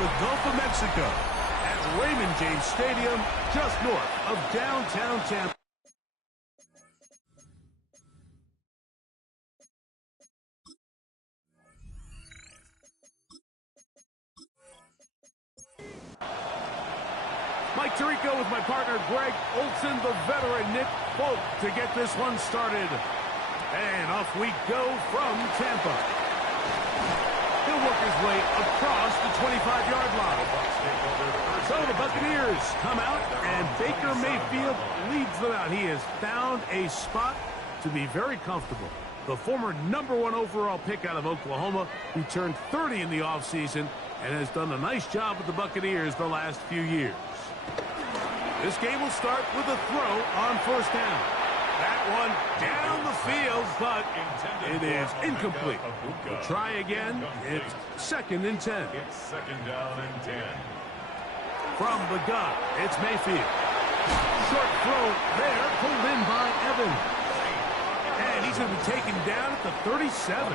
the Gulf of Mexico at Raymond James Stadium, just north of downtown Tampa. Mike Tirico with my partner Greg Olson, the veteran Nick Folk to get this one started. And off we go from Tampa. He'll work his way across the 25-yard line. So the Buccaneers come out, and Baker Mayfield leads them out. He has found a spot to be very comfortable. The former #1 overall pick out of Oklahoma, who turned 30 in the offseason and has done a nice job with the Buccaneers the last few years. This game will start with a throw on first down. That one down the field, but it is incomplete. We'll try again. It's 2nd and 10. It's 2nd down and 10. From the gun, it's Mayfield. Short throw there, pulled in by Evans. And he's going to be taken down at the 37.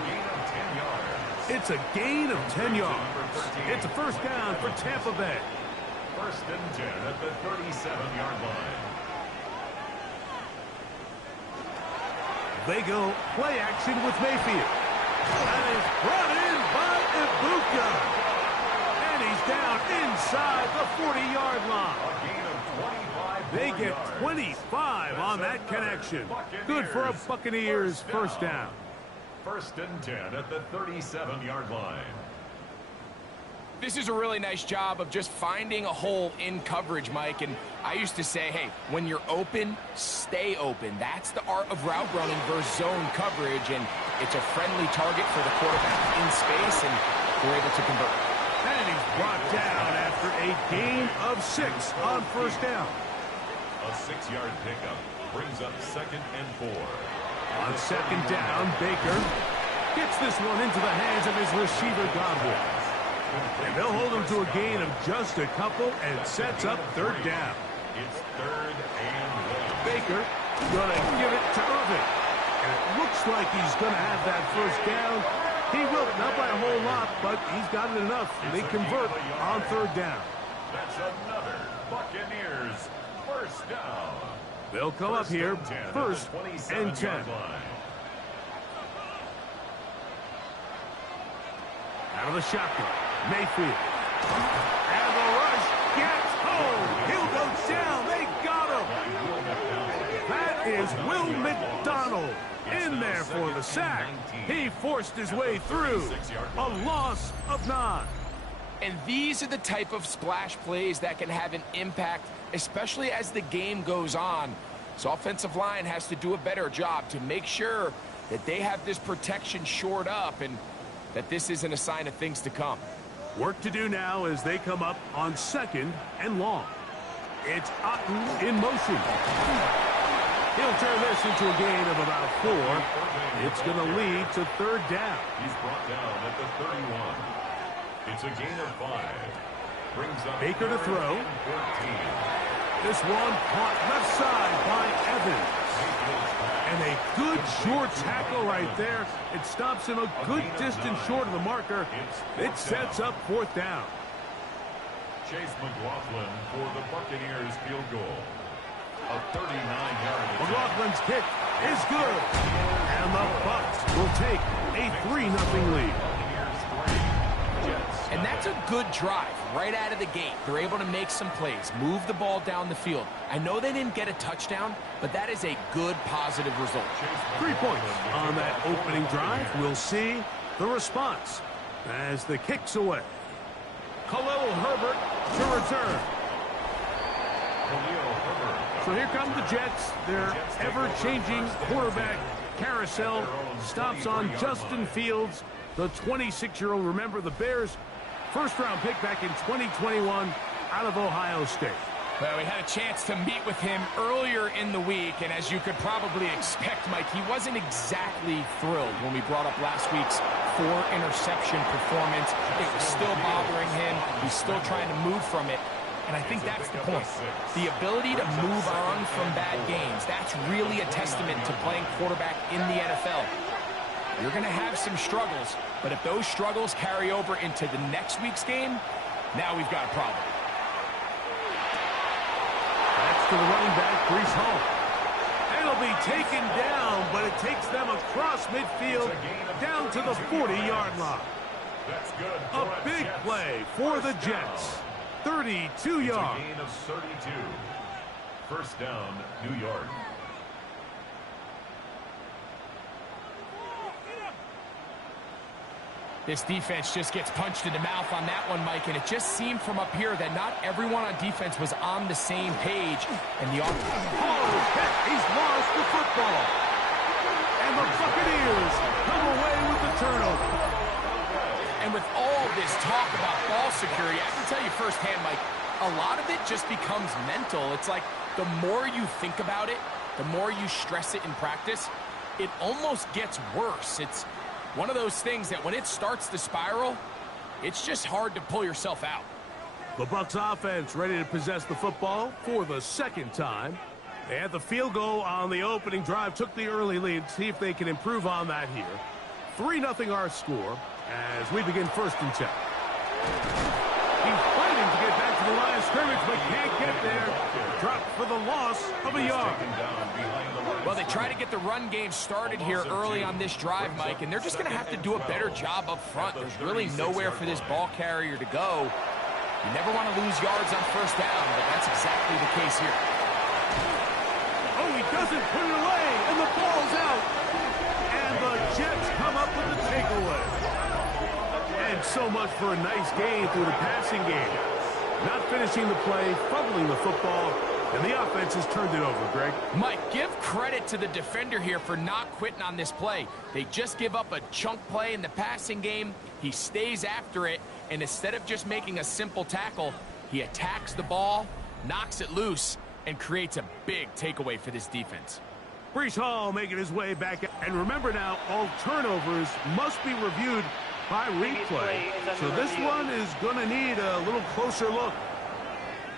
It's a gain of 10 yards. It's a first down for Tampa Bay. 1st and 10 at the 37-yard line. They go play action with Mayfield. That is brought in by Ibuka. And he's down inside the 40-yard line. A gain of 25 They get yards. 25 on that connection. Good for a Buccaneers first down. 1st and 10 at the 37-yard line. This is a really nice job of just finding a hole in coverage, Mike. And I used to say, hey, when you're open, stay open. That's the art of route running versus zone coverage. And it's a friendly target for the quarterback in space, and they're able to convert. And he's brought down after a gain of 6 on first down. A 6-yard pickup brings up 2nd and 4. On 2nd down, Baker gets this one into the hands of his receiver, Godwin. And they'll hold him to a gain of just a couple and sets up 3rd down. It's 3rd and 1. Baker going to give it to Irvin. And it looks like he's going to have that first down. He will, not by a whole lot, but he's got it enough. They convert on 3rd down. That's another Buccaneers first down. They'll come up here, 1st and 10. Out of the shotgun, Mayfield. And the rush gets home. He'll go down. They got him. That is Will McDonald in there for the sack. He forced his way through. A loss of 9. And these are the type of splash plays that can have an impact, especially as the game goes on. So offensive line has to do a better job to make sure that they have this protection shored up and that this isn't a sign of things to come. Work to do now as they come up on 2nd and long. It's Otten in motion. He'll turn this into a gain of about 4. It's going to lead to 3rd down. He's brought down at the 31. It's a gain of 5. Brings up Baker to throw. 14. This one caught left side by Evans. And a good short tackle right there. It stops him a good distance short of the marker. It sets up 4th down. Chase McLaughlin for the Buccaneers field goal. A 39-yard attempt. McLaughlin's kick is good. And the Bucs will take a 3-0 lead. And that's a good drive right out of the gate. They're able to make some plays, move the ball down the field. I know they didn't get a touchdown, but that is a good, positive result. 3 points on that opening drive. We'll see the response as the kick's away. Khalil Herbert to return. So here come the Jets. Their ever-changing quarterback carousel stops on Justin Fields, the 26-year-old. Remember, the Bears' first-round pick back in 2021 out of Ohio State. Well, we had a chance to meet with him earlier in the week, and as you could probably expect, Mike, he wasn't exactly thrilled when we brought up last week's 4-interception performance. It was still bothering him. He's still trying to move from it. And I think that's the point. The ability to move on from bad games, that's really a testament to playing quarterback in the NFL. You're going to have some struggles, but if those struggles carry over into the next week's game, Now we've got a problem. That's to the running back, Brees Hall. And it'll be taken down, but it takes them across midfield down to the 40-yard line. That's good. A big play for the Jets. 32 yards. A gain of 32. First down, New York. This defense just gets punched in the mouth on that one, Mike, and it just seemed from up here that not everyone on defense was on the same page. And the offense... Oh, he's lost the football. And the Buccaneers come away with the turnover. And with all this talk about ball security, I can tell you firsthand, Mike, a lot of it just becomes mental. It's like the more you think about it, the more you stress it in practice, it almost gets worse. It's one of those things that when it starts to spiral, it's just hard to pull yourself out. The Bucs offense ready to possess the football for the second time. They had the field goal on the opening drive, took the early lead. See if they can improve on that here. 3-0 our score as we begin 1st and 10. He's fighting to get back to the line of scrimmage, but can't get there. Dropped for the loss of a yard. Well, they try to get the run game started here early on this drive, Mike, and they're just going to have to do a better job up front. There's really nowhere for this ball carrier to go. You never want to lose yards on 1st down, but that's exactly the case here. Oh, he doesn't put it away, and the ball's out. And the Jets come up with the takeaway. And so much for a nice gain through the passing game. Not finishing the play, fumbling the football, and the offense has turned it over, Greg. Mike, give credit to the defender here for not quitting on this play. They just give up a chunk play in the passing game. He stays after it, and instead of just making a simple tackle, he attacks the ball, knocks it loose, and creates a big takeaway for this defense. Brees Hall making his way back. And remember now, all turnovers must be reviewed by replay. So this one is going to need a little closer look.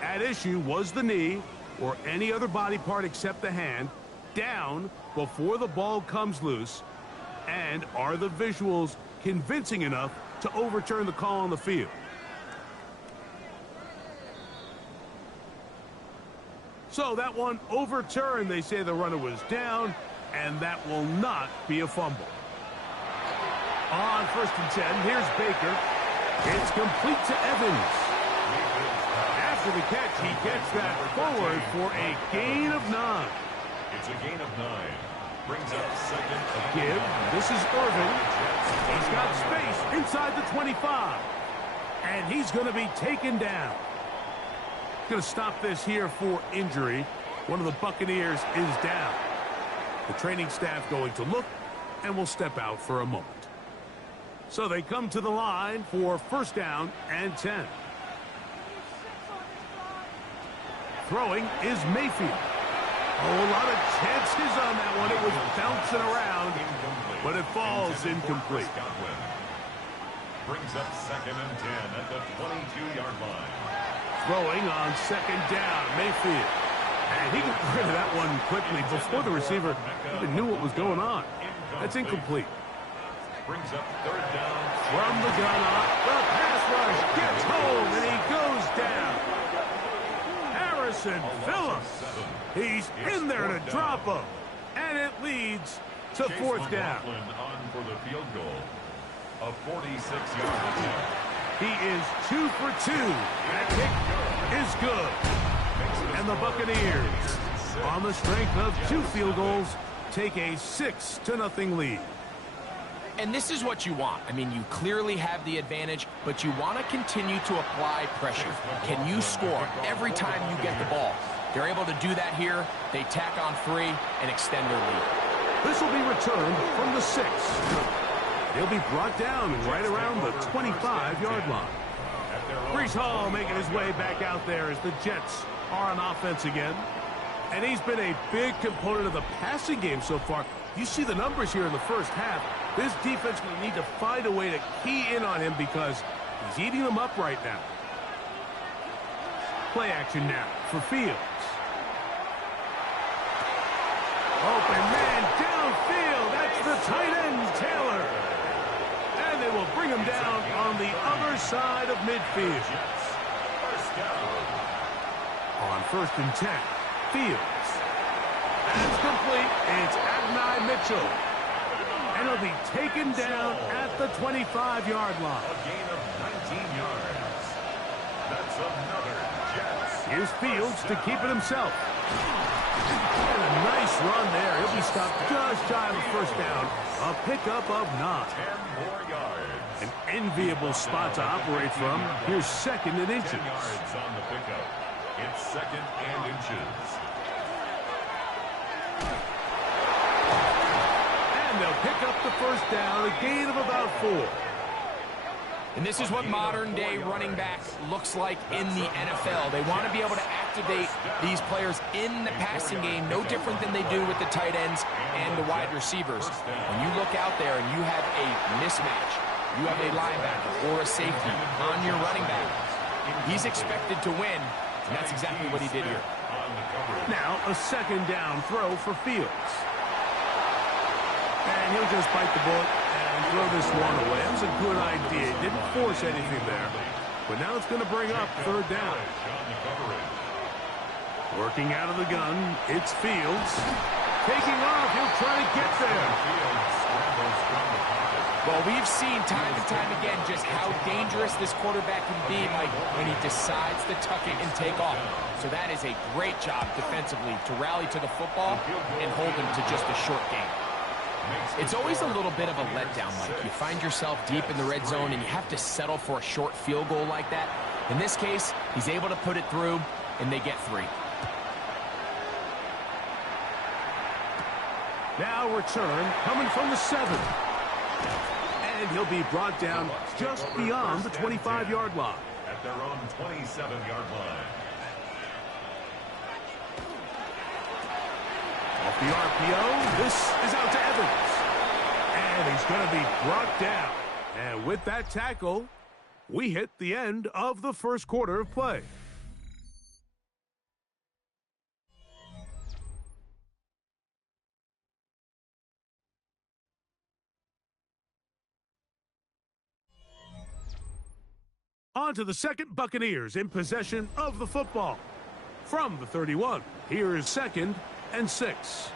At issue was the knee or any other body part except the hand down before the ball comes loose. And are the visuals convincing enough to overturn the call on the field? So that one overturned. They say the runner was down, and that will not be a fumble. On 1st and 10, here's Baker. It's complete to Evans. After the catch, he gets that forward for a gain of 9. It's a gain of 9. Brings up 2nd. Give. This is Irvin. He's got space inside the 25. And he's going to be taken down. Going to stop this here for injury. One of the Buccaneers is down. The training staff going to look and will step out for a moment. So they come to the line for 1st down and 10. Throwing is Mayfield. Oh, a lot of chances on that one. It was bouncing around, but it falls incomplete. Brings up 2nd and 10 at the 22-yard line. Throwing on 2nd down, Mayfield. And he got rid of that one quickly before the receiver even knew what was going on. That's incomplete. Brings up 3rd down. From the gun up, the pass rush gets home, and he goes down. Harrison Phillips. He's in there to drop him. And it leads to 4th down. On for the field goal. A 46-yard attempt. He is 2 for 2. That kick is good. And the Buccaneers, on the strength of 2 field goals, take a 6-0 lead. And this is what you want. I mean, you clearly have the advantage, but you want to continue to apply pressure. Can you score every time you get the ball? They're able to do that here. They tack on 3 and extend their lead. This will be returned from the 6. He'll be brought down right around the 25-yard line. Brees Hall making his way back out there as the Jets are on offense again. And he's been a big component of the passing game so far. You see the numbers here in the 1st half. This defense will need to find a way to key in on him because he's eating them up right now. Play action now for Fields. Open man downfield. That's the tight end, Taylor. And they will bring him down on the other side of midfield. first and 10. Fields. That's complete. It's Adonai Mitchell. And he'll be taken down at the 25-yard line. A gain of 19 yards. That's another Jets. Here's Fields to keep it himself. And a nice run there. He'll be stopped just shy of a first down. A pickup of 9. 10 more yards. An enviable spot to operate from. Here's second and inches. 10 yards on the pickup. It's second and inches. And they'll pick up the first down, a gain of about 4. And this is what modern-day running back looks like in the NFL. They want to be able to activate these players in the passing game, no different than they do with the tight ends and the wide receivers. When you look out there and you have a mismatch, you have a linebacker or a safety on your running back, he's expected to win, and that's exactly what he did here. Now a second down throw for Fields. And he'll just bite the bullet and throw this one away. That was a good idea. Didn't force anything there. But now it's going to bring up third down. Working out of the gun, it's Fields. Taking off, he'll try to get there. Well, we've seen time and time again just how dangerous this quarterback can be, Mike, when he decides to tuck it and take off. So that is a great job defensively to rally to the football and hold him to just a short game. It's always a little bit of a letdown, Mike. You find yourself deep in the red zone and you have to settle for a short field goal like that. In this case, he's able to put it through, and they get 3. Now return coming from the 7. And he'll be brought down just beyond the 25-yard line. At their own 27-yard line. Off the RPO, this is out to Evans. And he's going to be brought down. And with that tackle, we hit the end of the first quarter of play. On to the second. Buccaneers in possession of the football. From the 31, here is second and 6.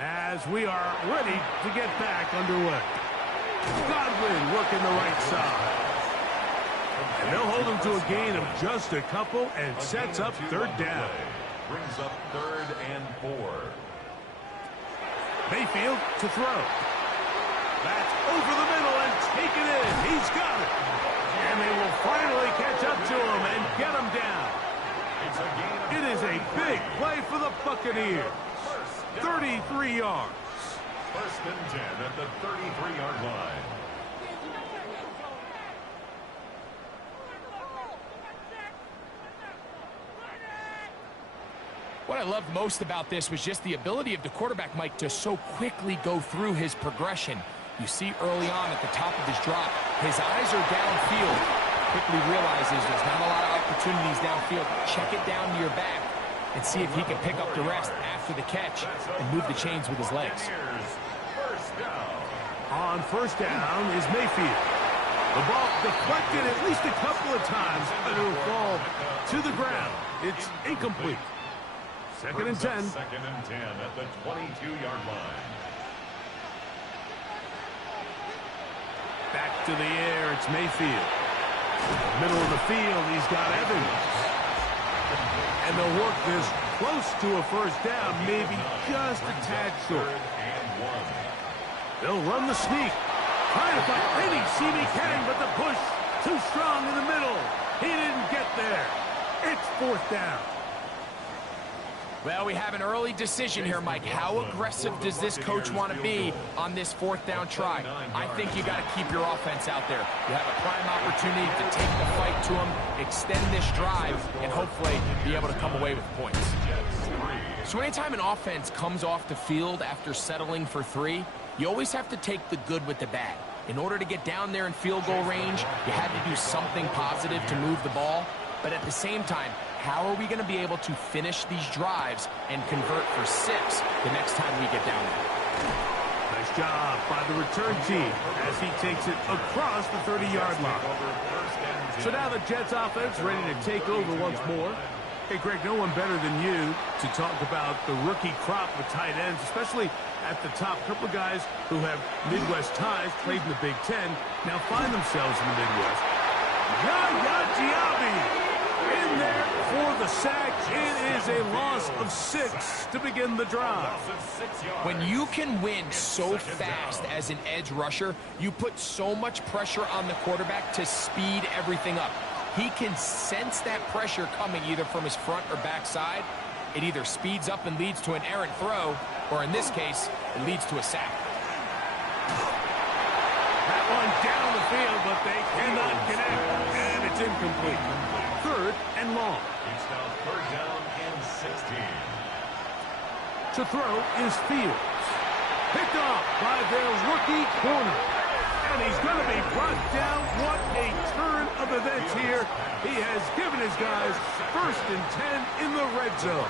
As we are ready to get back underway. Godwin working the right side. And they'll hold him to a gain of just a couple and sets up third down. Brings up third and 4. Mayfield to throw. That's over the middle and taken in. He's got it. And they will finally catch up to him and get him down. It is a big play for the Buccaneers. 33 yards. First and 10 at the 33-yard line. What I loved most about this was just the ability of the quarterback, Mike, to so quickly go through his progression. You see early on at the top of his drop, his eyes are downfield. Quickly realizes there's not a lot of opportunities downfield. Check it down to your back and see if he can pick up the rest after the catch and move the chains with his legs. On first down is Mayfield. The ball deflected at least a couple of times, and it will fall to the ground. It's incomplete. Second and 10. Second and 10 at the 22-yard line. Back to the air, it's Mayfield. Middle of the field, he's got Evans. And they'll work this close to a first down, maybe just a tad short. They'll run the sneak. Trying to find any Jin-X-Ken, but the push too strong in the middle. He didn't get there. It's fourth down. Well, we have an early decision here, Mike. How aggressive does this coach want to be on this fourth down try? I think you got to keep your offense out there. You have a prime opportunity to take the fight to him, extend this drive, and hopefully be able to come away with points. So anytime an offense comes off the field after settling for 3, you always have to take the good with the bad. In order to get down there in field goal range, you had to do something positive to move the ball. But at the same time, how are we going to be able to finish these drives and convert for 6 the next time we get down there? Nice job by the return team as he takes it across the 30-yard line. So now the Jets offense ready to take over once more. Hey, Greg, no one better than you to talk about the rookie crop of tight ends, especially at the top. A couple of guys who have Midwest ties, played in the Big Ten, now find themselves in the Midwest. Yaya Diaby in there for the sack. It is a loss of 6 to begin the drive. When you can win so fast as an edge rusher, you put so much pressure on the quarterback to speed everything up. He can sense that pressure coming either from his front or back side. It either speeds up and leads to an errant throw, or in this case, it leads to a sack. That one down the field, but they cannot connect, and it's incomplete. 3rd and long. It's now 3rd down and 16. To throw is Fields. Picked off by their rookie corner. And he's going to be brought down. What a turn of events here. He has given his guys 1st and 10 in the red zone.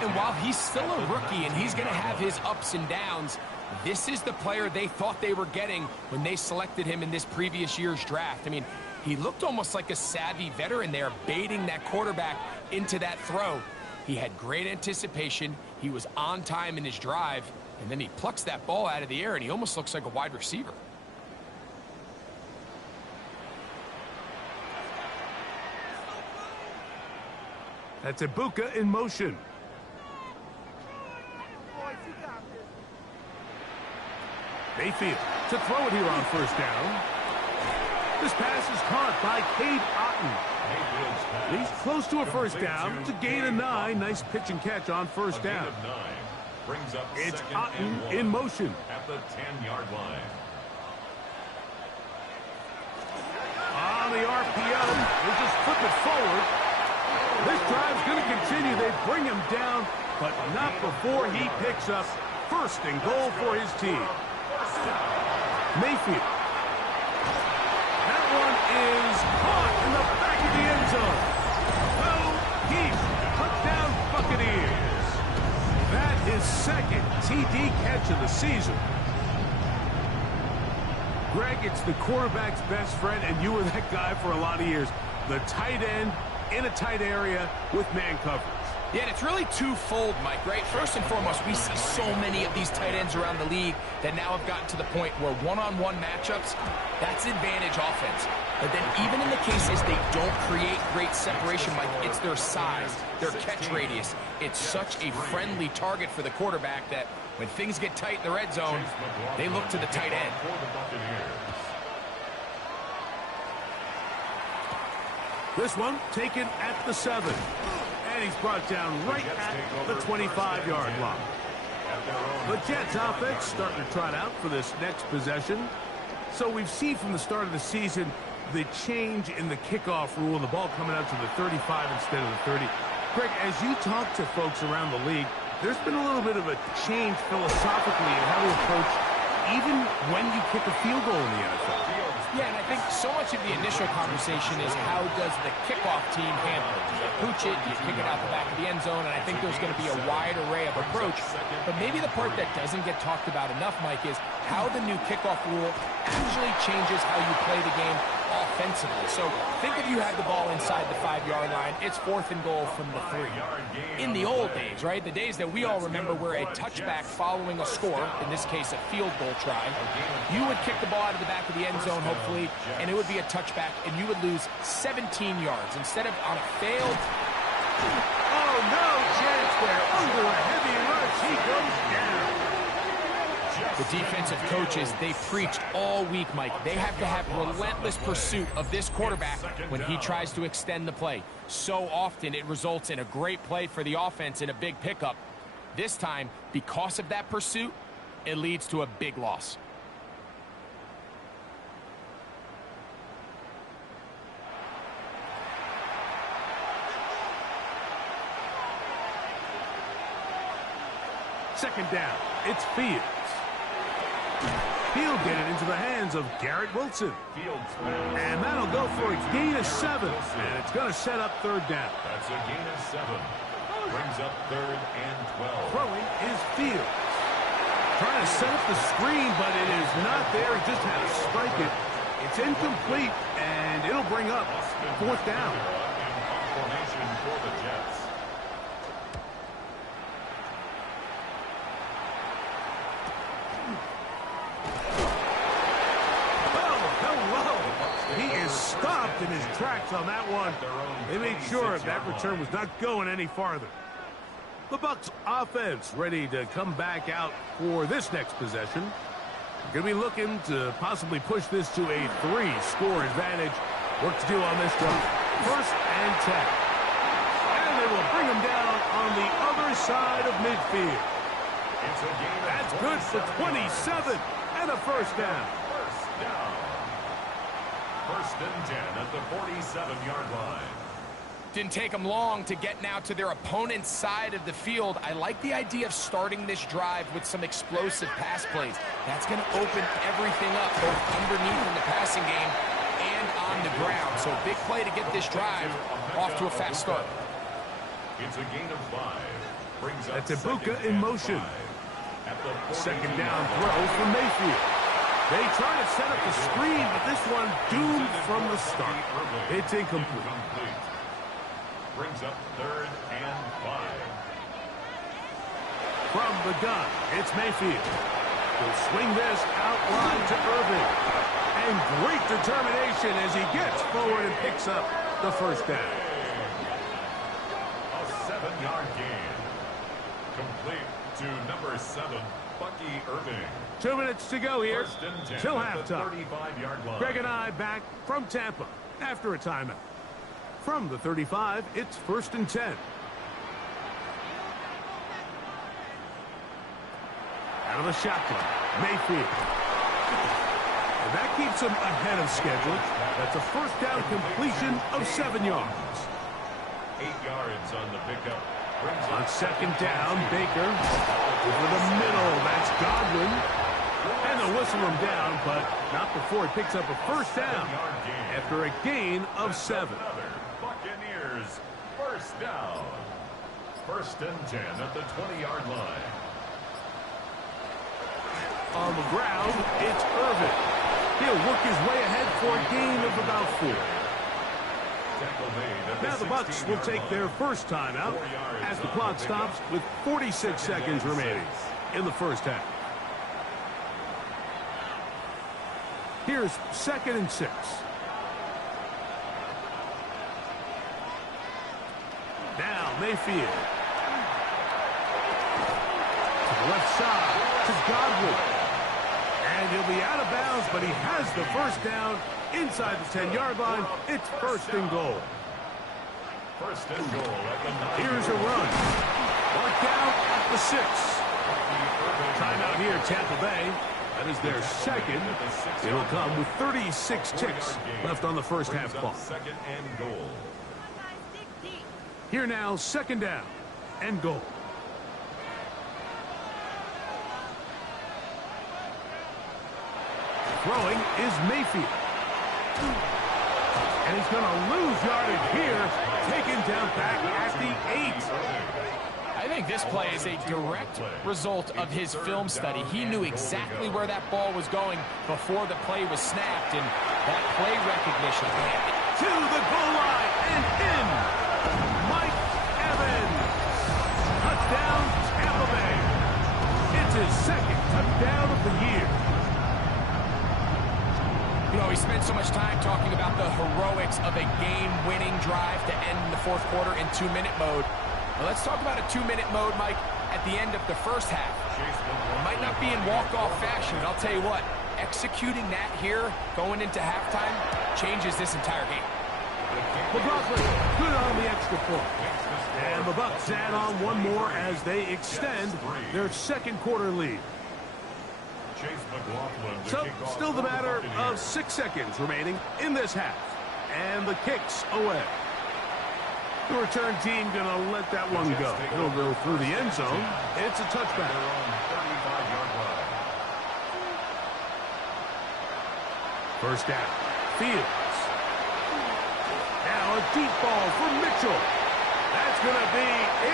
And while he's still a rookie and he's going to have his ups and downs, this is the player they thought they were getting when they selected him in this previous year's draft. I mean, he looked almost like a savvy veteran there, baiting that quarterback into that throw. He had great anticipation. He was on time in his drive. And then he plucks that ball out of the air, and he almost looks like a wide receiver. That's Ibuka in motion. Mayfield to throw it here on 1st down. This pass is caught by Cade Otton. He's close to a 1st down. It's a gain of 9. Nice pitch and catch on 1st down. Brings up it's Otton in motion. At the 10-yard line. On the RPO, we'll just flip it forward. This drive's going to continue. They bring him down, but not before he picks up 1st and goal for his team. Mayfield. That one is caught in the back of the end zone. Well, Keith, touchdown Buccaneers. That is 2nd TD catch of the season. Greg, it's the quarterback's best friend, and you were that guy for a lot of years. The tight end in a tight area with man coverage. Yeah, and it's really twofold, Mike, right? First and foremost, we see so many of these tight ends around the league that now have gotten to the point where one-on-one matchups, that's advantage offense. But then even in the cases they don't create great separation, Mike, it's their size, their catch radius. It's such a friendly target for the quarterback that when things get tight in the red zone, they look to the tight end. This one taken at the 7. And he's brought down right at the 25-yard line. The Jets offense starting to trot out for this next possession. So we've seen from the start of the season the change in the kickoff rule, the ball coming out to the 35 instead of the 30. Greg, as you talk to folks around the league, there's been a little bit of a change philosophically in how to approach even when you kick a field goal in the NFL. Yeah, and I think so much of the initial conversation is how does the kickoff team handle it? You pooch it, you kick it out the back of the end zone, and I think there's going to be a wide array of approach. But maybe the part that doesn't get talked about enough, Mike, is how the new kickoff rule actually changes how you play the game offensively. So think if you had the ball inside the 5-yard line, it's 4th and goal from the 3. In the old days, right, the days that we all remember where a touchback following a score, in this case a field goal try, you would kick the ball out of the back of the end zone, hopefully, and it would be a touchback, and you would lose 17 yards instead of on a failed. Oh, no chance there. Under a heavy rush, he goes down. The defensive coaches, they preached all week, Mike. They have to have relentless pursuit of this quarterback when he tries to extend the play. So often it results in a great play for the offense and a big pickup. This time, because of that pursuit, it leads to a big loss. Second down, it's Fields. He'll get it into the hands of Garrett Wilson. And that'll go for a gain of 7. And it's going to set up 3rd down. That's a gain of 7. Brings up 3rd and 12. Throwing is Fields. Trying to set up the screen, but it is not there. He just had to strike it. It's incomplete, and it'll bring up 4th down. formation for the Jets. He is stopped in his tracks on that one. They made sure that return was not going any farther. The Bucs offense ready to come back out for this next possession. Going to be looking to possibly push this to a 3-score advantage. Work to do on this drive. 1st and 10. And they will bring him down on the other side of midfield. That's good for 27 and a first down. First down. 1st and 10 at the 47-yard line. Didn't take them long to get now to their opponent's side of the field. I like the idea of starting this drive with some explosive pass plays. That's going to open everything up, both underneath in the passing game and on the ground. So big play to get this drive off to a fast start. It's a gain of 5. Brings up that's a Bucs in motion. Second down throw for Mayfield. They try to set up the screen, but this one doomed from the start. It's incomplete. Brings up 3rd and 5. From the gun, it's Mayfield. He'll swing this outline to Irving. And great determination as he gets forward and picks up the first down. A 7-yard gain. Complete to number 7, Bucky Irving. 2 minutes to go here till halftime. 35-yard line. Greg and I back from Tampa after a timeout. From the 35, it's 1st and 10. Out of the shotgun, Mayfield. And that keeps him ahead of schedule. That's a first down completion of 7 yards. 8 yards on the pickup. On second down, Baker over the middle. That's Godwin. And they'll whistle him down, but not before he picks up a first down after a gain of 7. Buccaneers, first down. 1st and 10 at the 20-yard line. On the ground, it's Irving. He'll work his way ahead for a gain of about 4. Now the Bucs will take their first time out as the clock stops with 46 seconds remaining in the first half. Here's 2nd and 6. Now Mayfield. To the left side to Godwin. And he'll be out of bounds, but he has the first down inside the 10-yard line. It's 1st and goal. 1st and goal at the 9. Here's a run. Marked down at the 6. Timeout here, Tampa Bay. That is their second. It'll come with 36 ticks left on the first half clock. 2nd and goal. Here now, 2nd down and goal. Throwing is Mayfield. And he's going to lose yardage here. Taken down back at the 8. I think this play is a direct result of his film study. He knew exactly where that ball was going before the play was snapped, and that play recognition. To the goal line and in. Mike Evans. Touchdown, Tampa Bay. It's his 2nd touchdown of the year. You know, we spent so much time talking about the heroics of a game-winning drive to end the 4th quarter in 2-minute mode. Well, let's talk about a 2-minute mode, Mike, at the end of the first half. It might not be in walk-off fashion, but I'll tell you what, executing that here, going into halftime, changes this entire game. McLaughlin, good on the extra point. And the Bucs add on one more as they extend their 2nd quarter lead. So, still the matter of 6 seconds remaining in this half. And the kick's away. The return team going to let that one go. It'll go through the end zone. It's a touchback. First down. Fields. Now a deep ball for Mitchell. That's going to be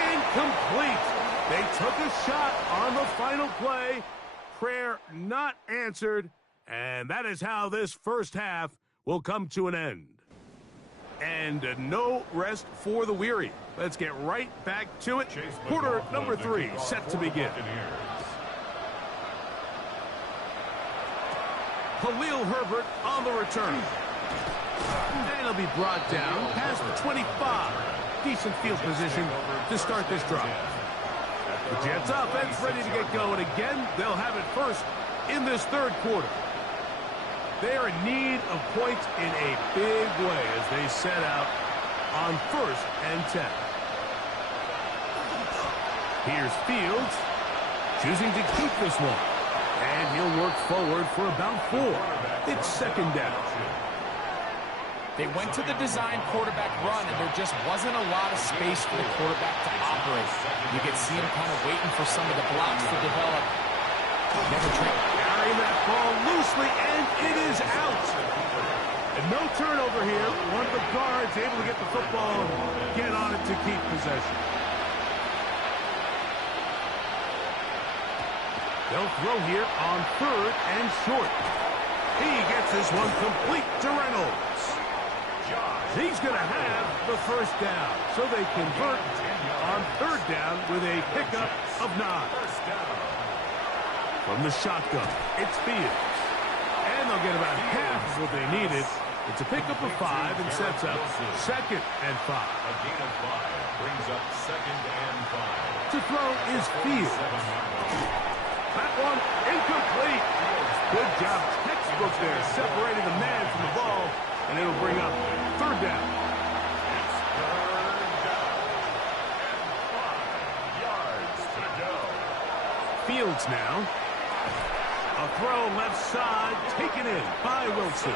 incomplete. They took a shot on the final play. Prayer not answered, and that is how this first half will come to an end. And no rest for the weary. Let's get right back to it. Quarter number 3 set to begin. Khalil Herbert on the return. And he'll be brought down past the 25. Decent field position to start this drive. The Jets offense ready to get going again. They'll have it first in this third quarter. They're in need of points in a big way as they set out on 1st and 10. Here's Fields choosing to keep this one. And he'll work forward for about 4. It's 2nd down. They went to the design quarterback run, and there just wasn't a lot of space for the quarterback to operate. You could see him kind of waiting for some of the blocks to develop. Never carrying that ball loosely, and it is out. And no turnover here. One of the guards able to get the football and get on it to keep possession. They'll throw here on 3rd and short. He gets this one complete to Reynolds. He's going to have the 1st down, so they convert on 3rd down with a pickup of 9. From the shotgun, it's Fields. And they'll get about half of what they needed. It's a pickup of 5 and sets up 2nd and 5. A gain of 5 brings up 2nd and 5. To throw is Fields. That one incomplete. Good job, textbook there, separating the man from the ball, and it'll bring up 3rd down. It's 3rd down and 5 yards to go. Fields now. A throw left side, taken in by Wilson.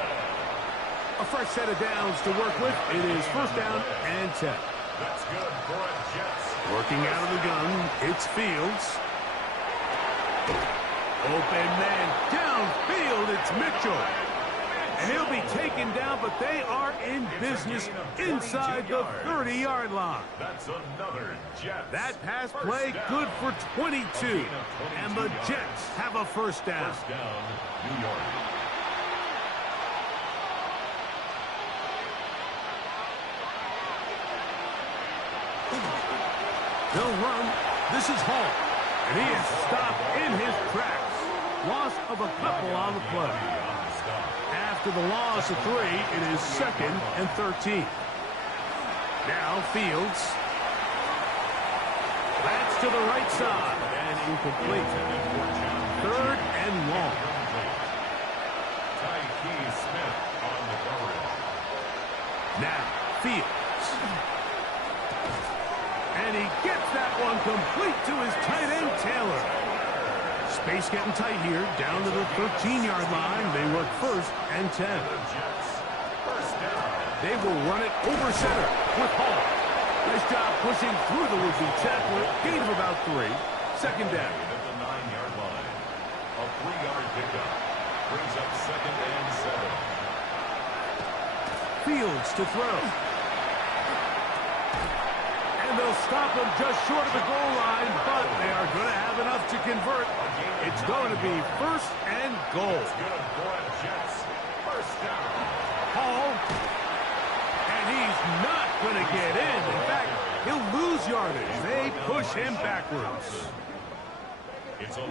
A fresh set of downs to work with. It is 1st down and 10. That's good for a Jets. Working out of the gun, it's Fields. Open man downfield, it's Mitchell. And he'll be taken down, but they are in business inside the 30-yard line. That's another Jets. That pass play good for 22. And the Jets have a 1st down. 1st down, New York. They'll run. This is Hall. And he is stopped in his tracks. Loss of a couple on the play. After the loss of 3, it is 2nd and 13. Now Fields. That's to the right side. And incomplete. 3rd and long. Smith on the coverage. Now Fields. And he gets that one complete to his tight end, Taylor. Space getting tight here, down to the 13-yard line. They work 1st and 10. They will run it over center with Hall. Nice job pushing through the would-be tackler. Gain of about 3. 2nd down. At the 9-yard line. A 3-yard pickup. Brings up 2nd and 7. Fields to throw. And they'll stop him just short of the goal line, but they are going to have enough to convert. It's going to be 1st and goal. Good for Jets. 1st down. Hall. And he's not going to get in. In fact, he'll lose yardage. They push him backwards.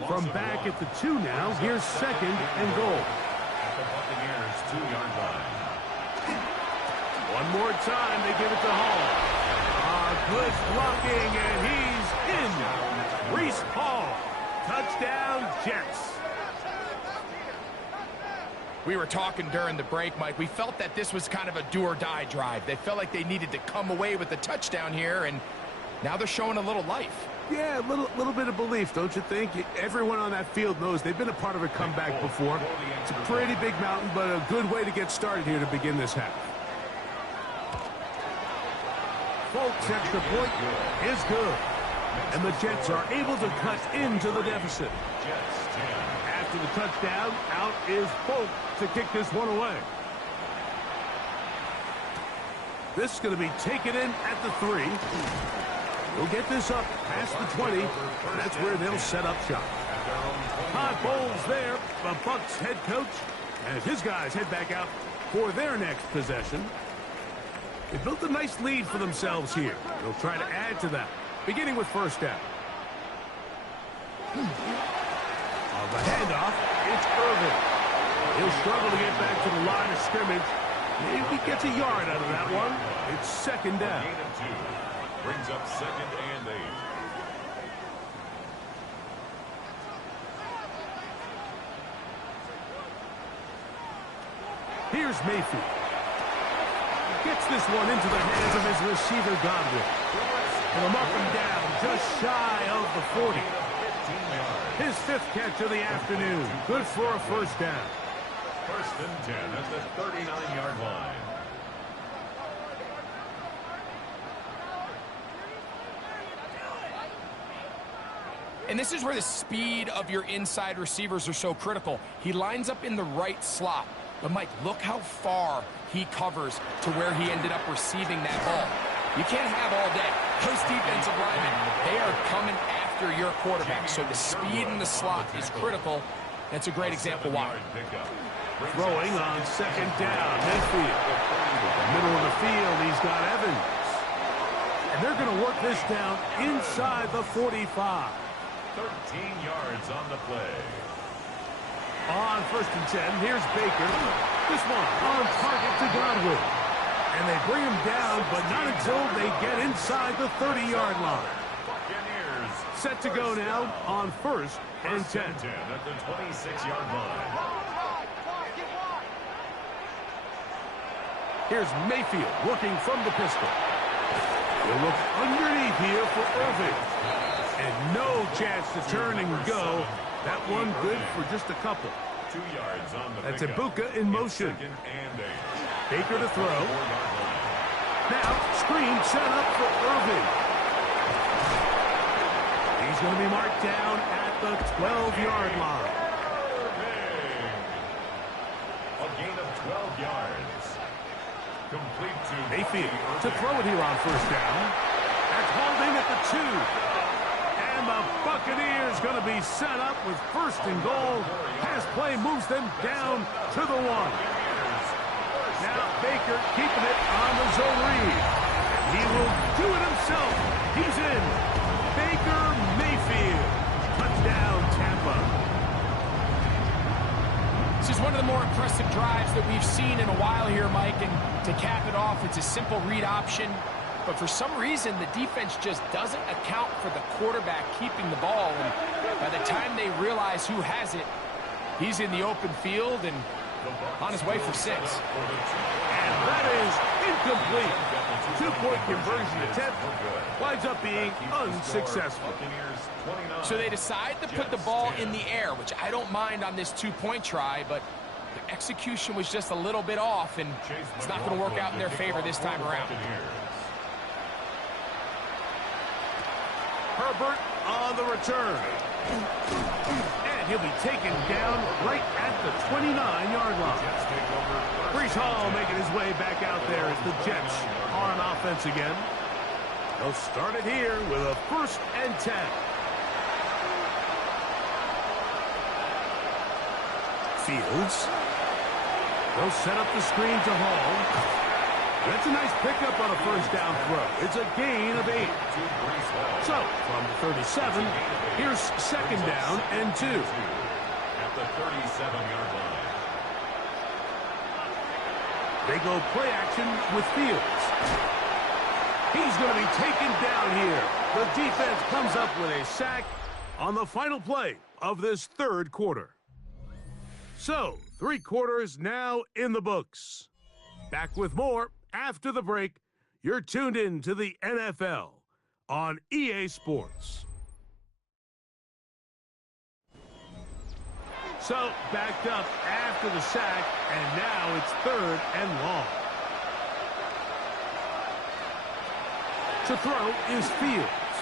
From back at the 2 now, here's 2nd and goal. At the Buccaneers' 2-yard line. One more time, they give it to Hall. Good blocking, and he's in. Reese Hall. Touchdown, Jets. We were talking during the break, Mike. We felt that this was kind of a do-or-die drive. They felt like they needed to come away with the touchdown here, and now they're showing a little life. Yeah, a little bit of belief, don't you think? Everyone on that field knows they've been a part of a comeback before. It's a pretty big mountain, but a good way to get started here to begin this half. Folks, extra point is good. And the Jets are able to cut into the deficit. After the touchdown, out is Folk to kick this one away. This is going to be taken in at the 3. We'll get this up past the 20. That's where they'll set up shop. Todd Bowles there, the Bucs head coach, as his guys head back out for their next possession. They built a nice lead for themselves here. They'll try to add to that, beginning with first down. On the handoff, it's Irvin. He'll struggle to get back to the line of scrimmage. Maybe gets a yard out of that one. It's second down. Gain of 2. Brings up 2nd and 8. Here's Mayfield. Gets this one into the hands of his receiver, Godwin. And they'll mark him down just shy of the 40. His 5th catch of the afternoon. Good for a first down. 1st and 10 at the 39-yard line. And this is where the speed of your inside receivers are so critical. He lines up in the right slot. But, Mike, look how far he covers to where he ended up receiving that ball. You can't have all day. Those defensive linemen, they are coming after your quarterback. So the speed in the slot is critical. That's a great example why. Throwing on second down, Mayfield. Middle of the field, he's got Evans. And they're going to work this down inside the 45. 13 yards on the play. On 1st and 10, here's Baker. This one on target to Godwin. And they bring him down, but not until they get inside the 30-yard line. Buccaneers Set to go now on 1st and 10. At the 26-yard line. Here's Mayfield working from the pistol. He'll look underneath here for Irvin. And no chance to turn and go. That one good for just a couple. 2 yards on the That's pickup. Ibuka in motion. 2nd and 8. Baker to throw. 4-yard line. Now, screen set up for Irvin. He's going to be marked down at the 12-yard line. A gain of 12 yards. Complete to Mayfield to throw it here on first down. That's holding at the 2. And the Buccaneers going to be set up with 1st and goal. Pass play moves them down to the 1. Now Baker keeping it on the zone read. And he will do it himself. He's in. Baker Mayfield. Touchdown, Tampa. This is one of the more impressive drives that we've seen in a while here, Mike. And to cap it off, it's a simple read option. But for some reason, the defense just doesn't account for the quarterback keeping the ball. And by the time they realize who has it, he's in the open field and on his way for 6. And that is incomplete. 2-point conversion attempt winds up being unsuccessful. So they decide to put the ball in the air, which I don't mind on this 2-point try, but the execution was just a little bit off, and it's not going to work out in their favor this time around. Herbert on the return. And he'll be taken down right at the 29-yard line. Breece Hall making his way back out there as the Jets are on offense again. They'll start it here with a 1st and 10. Fields. They'll set up the screen to Hall. That's a nice pickup on a first down throw. It's a gain of 8. So, from the 37, here's 2nd down and 2. At the 37-yard line. They go play action with Fields. He's going to be taken down here. The defense comes up with a sack on the final play of this 3rd quarter. So, 3 quarters now in the books. Back with more after the break. You're tuned in to the NFL on EA Sports. So, backed up after the sack, and now it's 3rd and long. To throw is Fields.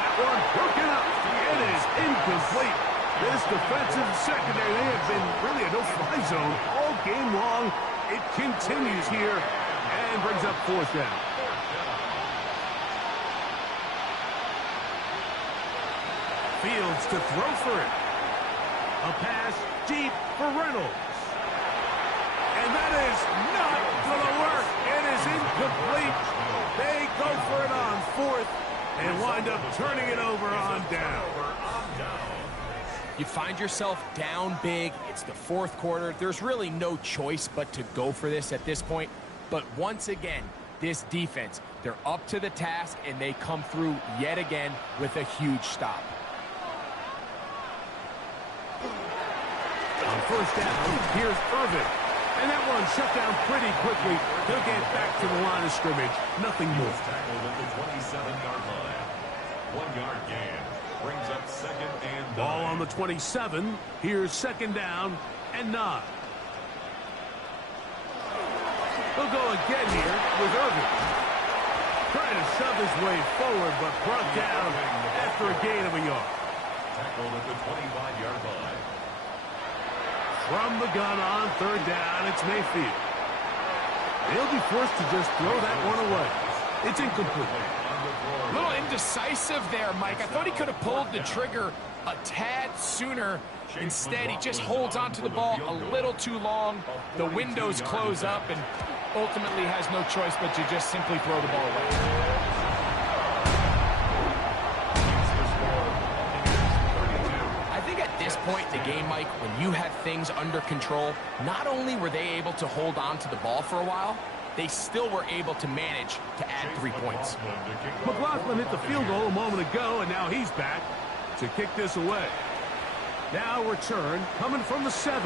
That one broken up. It is incomplete. This defensive secondary, they have been really a no-fly zone all game long. It continues here and brings up 4th down. Fields to throw for it. A pass deep for Reynolds. And that is not going to work. incomplete. They go for it on fourth and wind up turning it over on down. You find yourself down big. It's the fourth quarter. There's really no choice but to go for this at this point. But once again, this defense, they're up to the task, and they come through yet again with a huge stop. On first down, here's Irvin. And that one shut down pretty quickly. He'll get back to the line of scrimmage. Nothing more. Tackled at the 27-yard line. 1 yard gain. Brings up second and 9. Ball on the 27. Here's second down and 9. He'll go again here with Irvin. Trying to shove his way forward, but brought down after a gain of a yard. Tackled at the 25-yard line. From the gun on third down, it's Mayfield. He'll be forced to just throw that one away. It's incomplete. A little indecisive there, Mike. I thought he could have pulled the trigger a tad sooner. Instead, he just holds onto the ball a little too long. The windows close up, and ultimately has no choice but to just simply throw the ball away. At this point in the game, Mike, when you have things under control, not only were they able to hold on to the ball for a while, they still were able to manage to add 3 points. McLaughlin hit the field goal a moment ago, and now he's back to kick this away. Now return coming from the 7.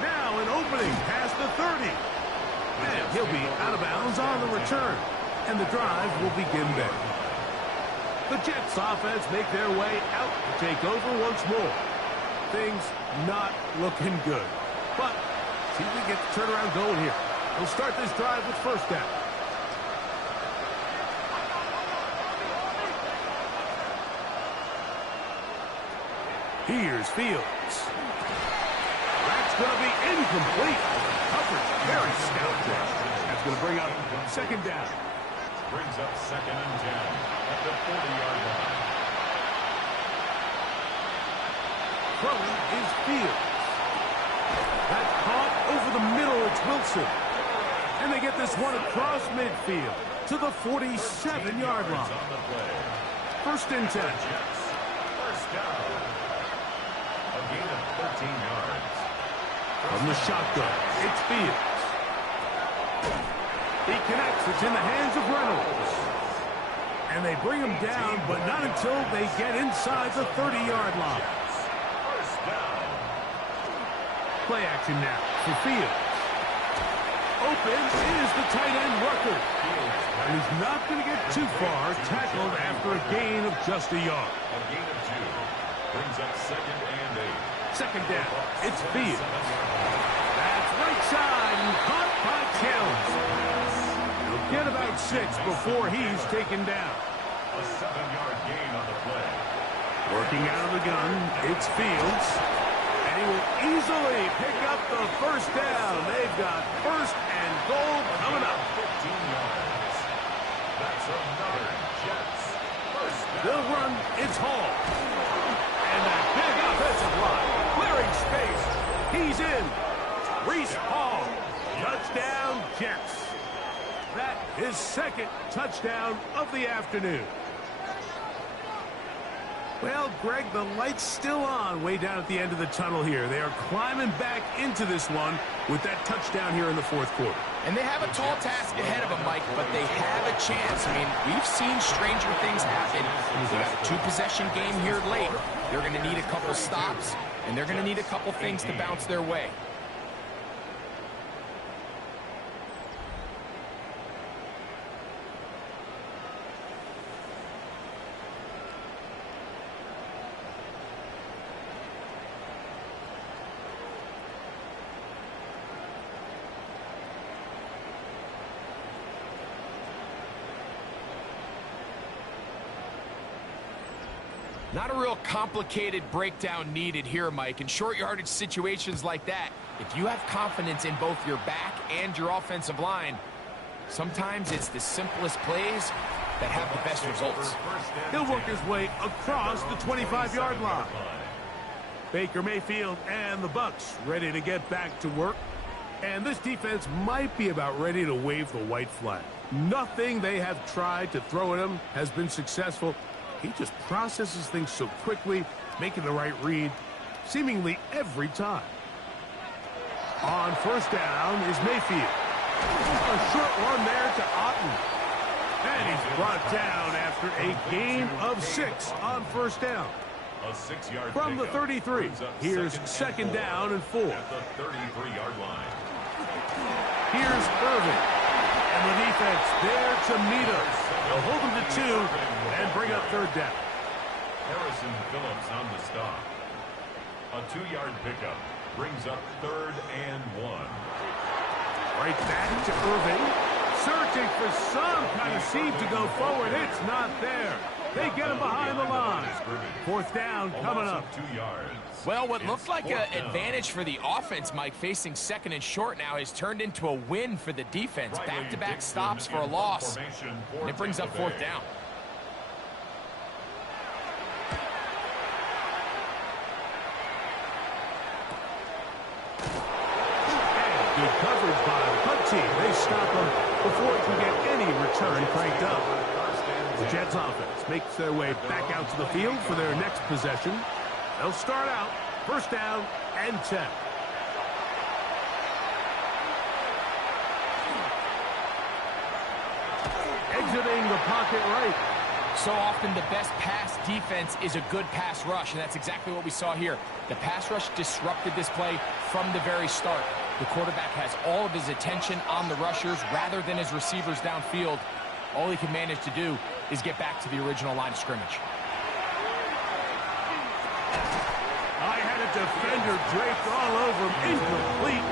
Now an opening past the 30. And he'll be out of bounds on the return, and the drive will begin there. The Jets offense make their way out to take over once more. Things not looking good. But see if we get the turnaround going here. We'll start this drive with first down. Here's Fields. That's going to be incomplete. Coverage very stout there. That's going to bring up second down. Brings up second and 10 at the 40-yard line. Throwing is Fields. That's caught over the middle. It's Wilson. And they get this one across midfield to the 47-yard line. First and 10. First down. A gain of 13 yards. From the shotgun, it's Fields. He connects. It's in the hands of Reynolds. And they bring him down, but not until they get inside the 30-yard line. First down. Play action now for Fields. Open is the tight end Rucker. And he's not going to get too far, tackled after a gain of just a yard. A gain of 2. Brings up second and 8. Second down, it's Fields. That's right side and caught by Taylor. He'll get about 6 before he's taken down. A 7-yard gain on the play. Working out of the gun, it's Fields. And he will easily pick up the first down. They've got first and goal coming up. 15 yards. That's another Jets. First down. They'll run, it's Hall. And that big offensive line, clearing space. He's in. Reese Hall, touchdown Jets. That is second touchdown of the afternoon. Well, Greg, the light's still on way down at the end of the tunnel here. They are climbing back into this one with that touchdown here in the fourth quarter. And they have a tall task ahead of them, Mike, but they have a chance. I mean, we've seen stranger things happen. They got a 2-possession game here late. They're going to need a couple stops, and they're going to need a couple things to bounce their way. Not a real complicated breakdown needed here, Mike. In short yardage situations like that, if you have confidence in both your back and your offensive line, sometimes it's the simplest plays that have the best results. He'll work his way across the 25-yard line. Baker Mayfield and the Bucs ready to get back to work. And this defense might be about ready to wave the white flag. Nothing they have tried to throw at him has been successful. He just processes things so quickly, making the right read seemingly every time. On first down is Mayfield. A short one there to Otten. And he's brought down after a gain of 6 on first down. A 6-yard From the 33, here's second down and 4. At the 33-yard line. Here's Irving. And the defense there to meet us. They'll hold him to 2 and bring up third down. Harrison Phillips on the stop. A 2-yard pickup brings up third and 1. Right back to Irving. Searching for some kind of seam to go forward. It's not there. They get him behind the line. Fourth down coming up. 2 yards. Well, what looked like an advantage for the offense, Mike, facing second and short now, has turned into a win for the defense. Back-to-back stops for a loss. And it brings up fourth down. Good coverage by the punt team. They stop him before he can get any return cranked up. The Jets offense makes their way back out to the field for their next possession. They'll start out first down and 10. Exiting the pocket right. So often the best pass defense is a good pass rush, and that's exactly what we saw here. The pass rush disrupted this play from the very start. The quarterback has all of his attention on the rushers rather than his receivers downfield. All he can manage to do is get back to the original line of scrimmage. I had a defender draped all over him. Incomplete.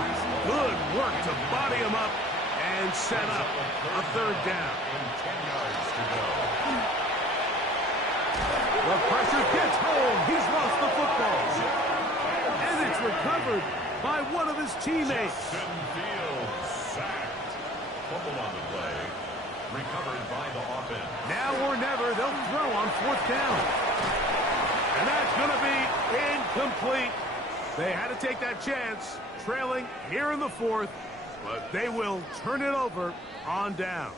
Good work to body him up and set up a third down. 10 yards to go. The pressure gets home. He's lost the football. And it's recovered by one of his teammates. Justin Fields sacked. Fumble on the play. Recovered by the offense. Now or never, they'll throw on fourth down. And that's going to be incomplete. They had to take that chance, trailing here in the fourth, but they will turn it over on down.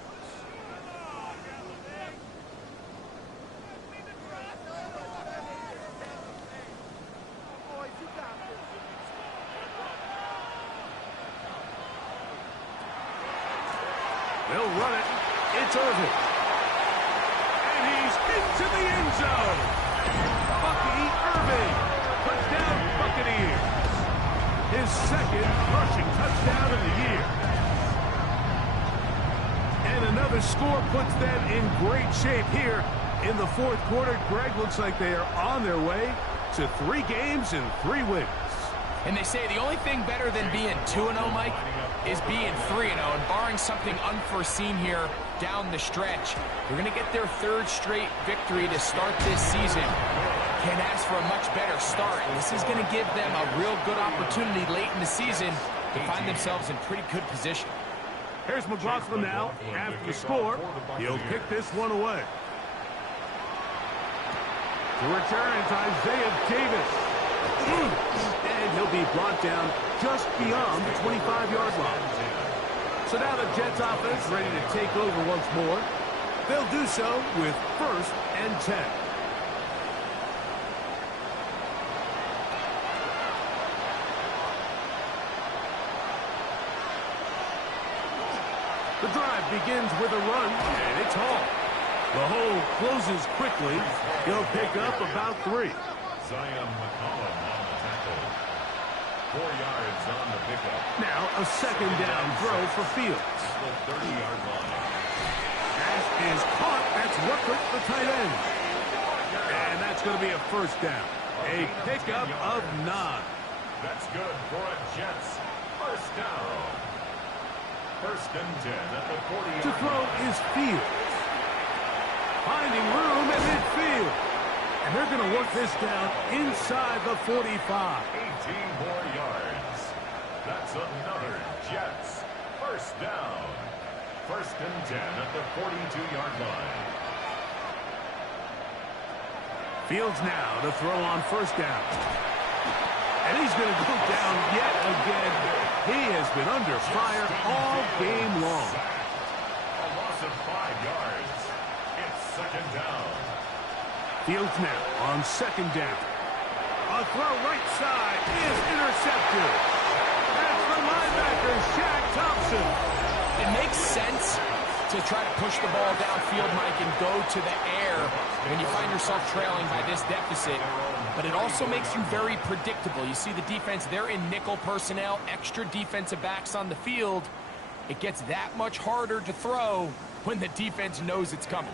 They'll run it. It's Irving. And he's into the end zone. Bucky Irving. Touchdown, Buccaneers. His second rushing touchdown of the year. And another score puts them in great shape here in the fourth quarter. Greg, looks like they are on their way to 3 games and 3 wins. And they say the only thing better than being 2-0, Mike, is being 3-0. And barring something unforeseen here down the stretch, they're going to get their 3rd straight victory to start this season. Can't ask for a much better start. This is going to give them a real good opportunity late in the season to find themselves in pretty good position. Here's McLaughlin now. After the score, he'll kick this one away. To return, it's Isaiah Davis. And he'll be brought down just beyond the 25-yard line. So now the Jets offense ready to take over once more. They'll do so with first and 10. The drive begins with a run, and it's Hall. The hole closes quickly. He'll pick up about 3. Zion McCollum on the tackle. 4 yards on the pickup. Now a second down throw for Fields. The 30-yard line. Pass is caught. That's Ruckert, the tight end. And that's going to be a first down. A pickup of 9. That's good for a Jets first down. First and 10 at the 40-yard line. To throw is Fields. Finding room at midfield. And they're going to work this down inside the 45. 18 more yards. That's another Jets first down. First and 10 at the 42-yard line. Fields now to throw on first down. And he's going to go down yet again. He has been under fire all game long. A loss of 5 yards. It's second down. Fields now on second down. A throw right side is intercepted. That's the linebacker, Shaq Thompson. It makes sense to try to push the ball downfield, Mike, and go to the air when you find yourself trailing by this deficit. But it also makes you very predictable. You see the defense, they're in nickel personnel, extra defensive backs on the field. It gets that much harder to throw when the defense knows it's coming.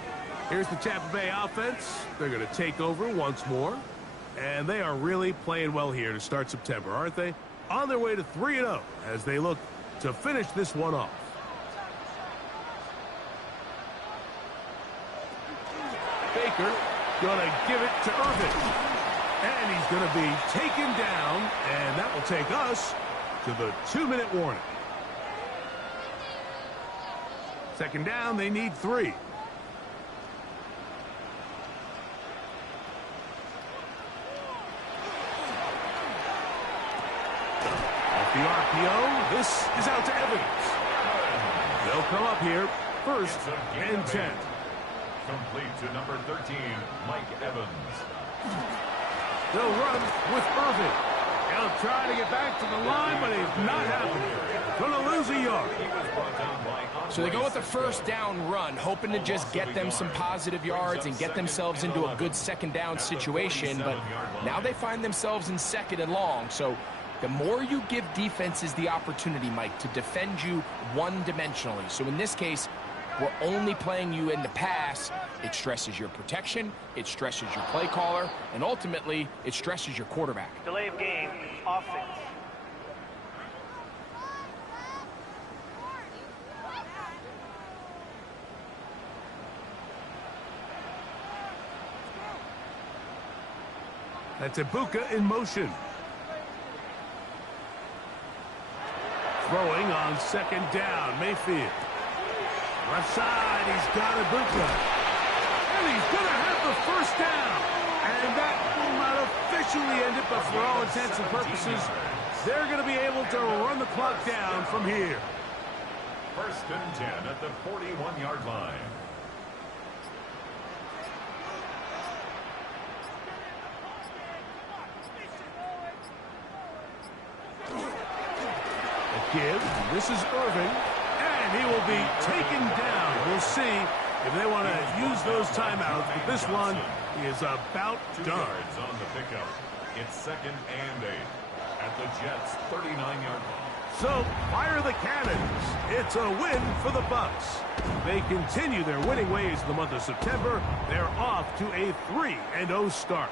Here's the Tampa Bay offense. They're going to take over once more. And they are really playing well here to start September, aren't they? On their way to 3-0 as they look to finish this one off. Baker going to give it to Irvin. And he's going to be taken down, and that will take us to the 2-minute warning. Second down, they need 3. Off the RPO, this is out to Evans. They'll come up here, first and 10. Complete to number 13, Mike Evans. They'll run with Irvin. He'll try to get back to the line, but he's not happening. Going to lose a yard. So they go with the first down run, hoping to just get them some positive yards and get themselves into a good second down situation. But now they find themselves in second and long. So the more you give defenses the opportunity, Mike, to defend you one-dimensionally. So in this case, we're only playing you in the pass. It stresses your protection, it stresses your play caller, and ultimately, it stresses your quarterback. Delay of game, offense. That's Ibuka in motion. Throwing on second down, Mayfield. Left side, he's got Ibuka. And he's going to have the first down. And that will not officially end it, but for all intents and purposes, they're going to be able to run the clock down from here. First and 10 at the 41-yard line. Give. This is Irvin, and he will be taken down. We'll see if they want to use those timeouts, but this one is about 2 done. yards on the pickup. It's second and 8 at the Jets' 39-yard line. So, fire the cannons. It's a win for the Bucs. They continue their winning ways in the month of September. They're off to a 3-0 start.